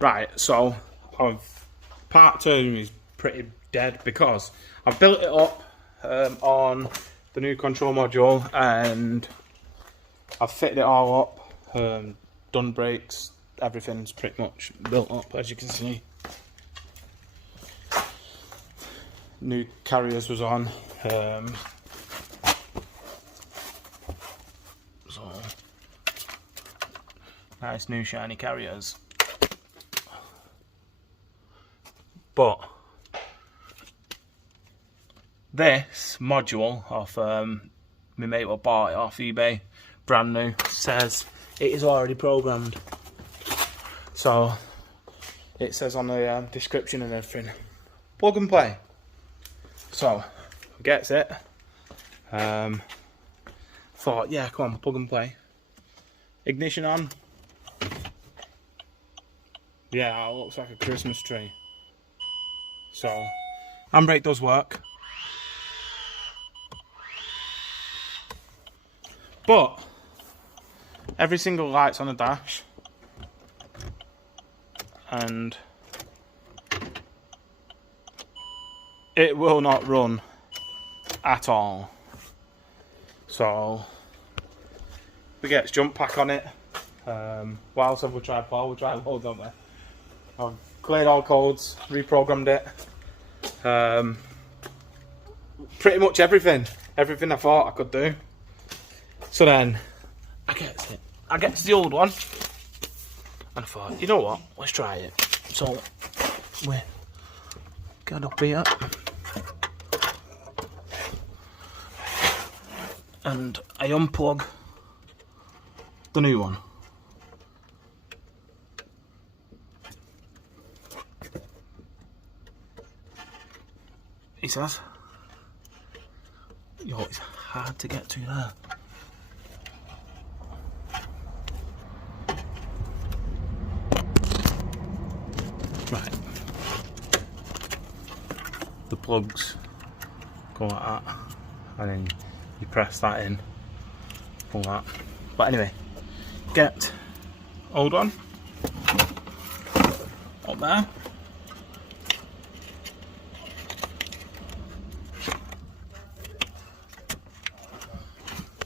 Right, so part 2 is pretty dead because I've built it up on the new control module and I've fitted it all up, done brakes, everything's pretty much built up as you can see. New carriers was on, so nice new shiny carriers. But this module of my mate who bought it off eBay, brand new, says it is already programmed. So it says on the description and everything, plug and play. So gets it. Thought, yeah, come on, plug and play. Ignition on. Yeah, it looks like a Christmas tree. So handbrake does work. But every single light's on the dash, and it will not run at all. So we get jump pack on it. What else have we tried for? We tried loads, haven't we? I've cleared all codes, reprogrammed it. Pretty much everything I thought I could do. So then I get to the old one, and I thought, you know what, let's try it. So we get up here and I unplug the new one. He says, yo, it's hard to get to there. Right, the plugs go like that, and then you press that in, pull that. But anyway, get old one up there.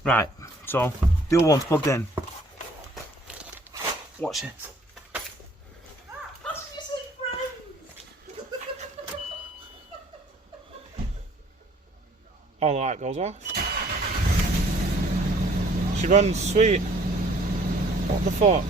Right, so the old one's plugged in. Watch this. All the light goes off. She runs sweet. What the fuck?